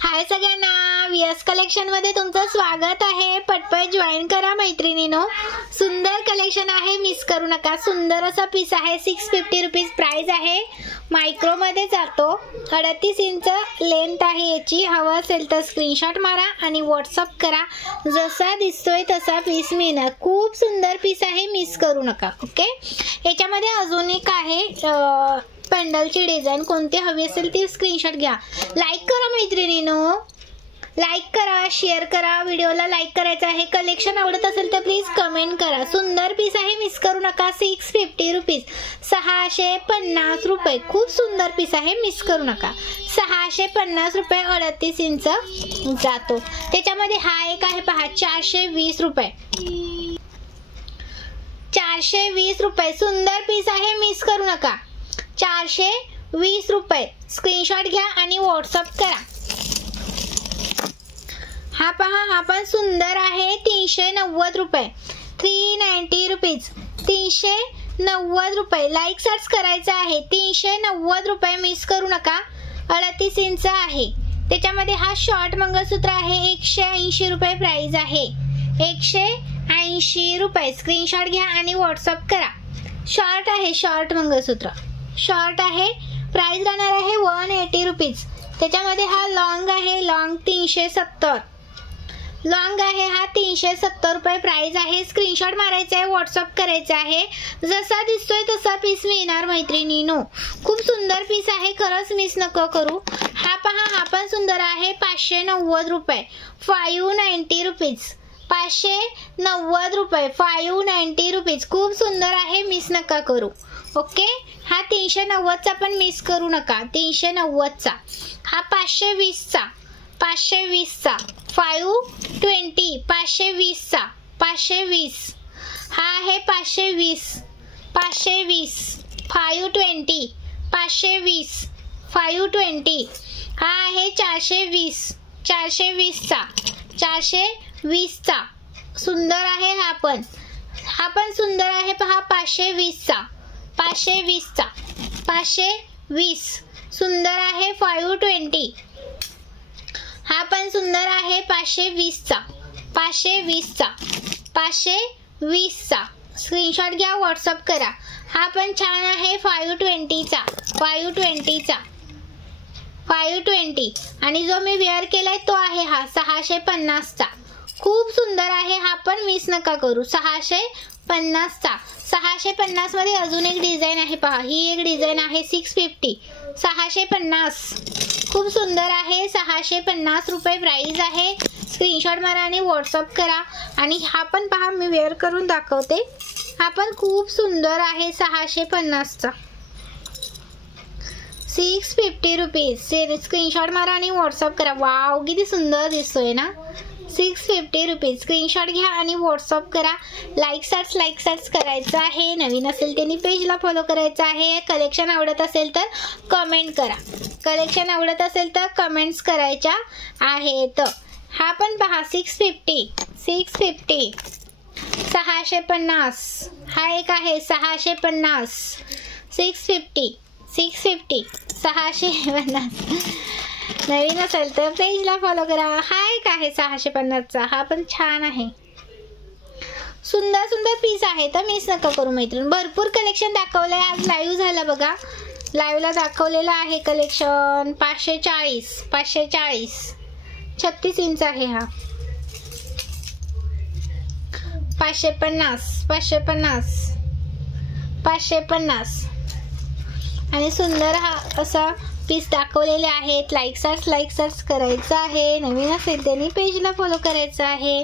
हाय सगळ्यांना, VS collection मध्ये तुमचं स्वागत आहे। पटपट जॉईन करा मैत्रिणींनो। सुंदर कलेक्शन आहे, मिस करू नका। सुंदर असा पीस आहे, 650 रुपीज प्राइस आहे। मायक्रो मध्ये जातो, 38 इंच लेंथ आहे याची। हवा असेल तर स्क्रीनशॉट मारा आणि व्हॉट्सअप करा। जसा दिसतोय तसा पीस मिळणार। खूप सुंदर पीस आहे, मिस करू नका। ओके, याच्यामध्ये अजून एक आहे पेंडलची डिझाइन। कोणती हवी असेल ती स्क्रीनशॉट घ्या। लाईक करा मैत्रिणींनो, लाईक करा, शेअर करा। व्हिडिओला लाईक करायचं आहे। कलेक्शन आवडत असेल तर प्लीज कमेंट करा। सुंदर पीस आहे, मिस करू नका। 650 रुपीज, 650 रुपये। खूप सुंदर पीस आहे, मिस करू नका। 650 रुपये, 38 इंच जातो। त्याच्यामध्ये हा एक आहे पहा, 420 रुपये। 420 रुपये, सुंदर पीस आहे, मिस करू नका। 420 रुपये, स्क्रीनशॉट घ्या आणि व्हॉट्सअप करा। हा पहा, हा पण सुंदर आहे। 390 रुपये, 390 रुपीज, 390 रुपये। लाईक सर्च करायचं आहे। 390 रुपये, मिस करू नका। 38 इंच आहे। त्याच्यामध्ये हा शॉर्ट मंगळसूत्र आहे, 180 रुपये प्राइस आहे। 180 रुपये, स्क्रीनशॉट घ्या आणि व्हॉट्सअप करा। शॉर्ट आहे, शॉर्ट मंगळसूत्र शॉर्ट आहे। प्राइस राहणार आहे 180 रुपीज। त्याच्यामध्ये हा लॉंग आहे, लॉंग 370 लॉंग आहे। हा 370 रुपये प्राइस आहे। स्क्रीनशॉट मारायचा आहे, व्हॉट्सअप करायचा आहे। जसा दिसतोय तसा पीस मिळणार मैत्रिणींनो। खूप सुंदर पीस आहे, खरंच मिस नको करू। हा पहा, हा पण सुंदर आहे। 590 रुपये, 590 रुपीज, 590 रुपये, 590 रुपीज। खूप सुंदर आहे, मिस नका करू। ओके, हा 390 चा पण मिस करू नका। 390 चा। हा 520 चा, 520 चा, 520, 520 चा, 520। हा आहे 520, 520, 520, 520, 520। हा आहे 420, 420 चा, 420 चा। सुंदर आहे हा पण सुंदर आहे पहा। 520 चा, 520 चा, 520 सुंदर आहे। 520, हा पण सुंदर आहे। 520 चा, 520 चा, 520 चा। स्क्रीनशॉट घ्या, व्हॉट्सअप करा। हा पण छान आहे। 520 चा, 520 चा, 520। आणि जो मी वेअर केलाय तो आहे हा 650 चा। खूप सुंदर आहे, हा पण मिस नका करू। 650 चा। 650 मध्ये अजून एक डिझाइन आहे पहा। ही एक डिझाइन आहे 650, 650। खूप सुंदर आहे। 650 रुपये प्राइस आहे। स्क्रीनशॉट मारा आणि व्हॉट्सअप करा। आणि हा पण पहा, मी वेअर करून दाखवते। हा पण खूप सुंदर आहे। 650 चा, 650 रुपीज। स्क्रीनशॉट मारा आणि व्हॉट्सअप करा। वाव, किती सुंदर दिसतोय ना। 650 रुपीज। स्क्रीनशॉट घ्या आणि व्हॉट्सअप करा। लाईक सर्च करायचं आहे। नवीन असेल त्यांनी पेजला फॉलो करायचं आहे। कलेक्शन आवडत असेल तर कमेंट करा। कलेक्शन आवडत असेल तर कमेंट्स करायच्या आहेत। हा पण पहा 650, 650, 650। हा एक आहे 650, 650, 650, 650। नवीन असेल तर पेजला फॉलो करा। हा एक आहे 650 चा। हा पण छान आहे। सुंदर सुंदर पीस आहे, तर मिस नका करू मैत्रीण। भरपूर कलेक्शन दाखवलंय। आज लाईव्ह झालं बघा। लाईव्हला दाखवलेलं आहे कलेक्शन। 540, 540, 36 इंच आहे हा। 550, 550, 550। आणि सुंदर हा असा पीस दाखवलेले आहेत। लाईक सर्च करायचं आहे। नवीन असेल त्यांनी पेजला फॉलो करायचं आहे।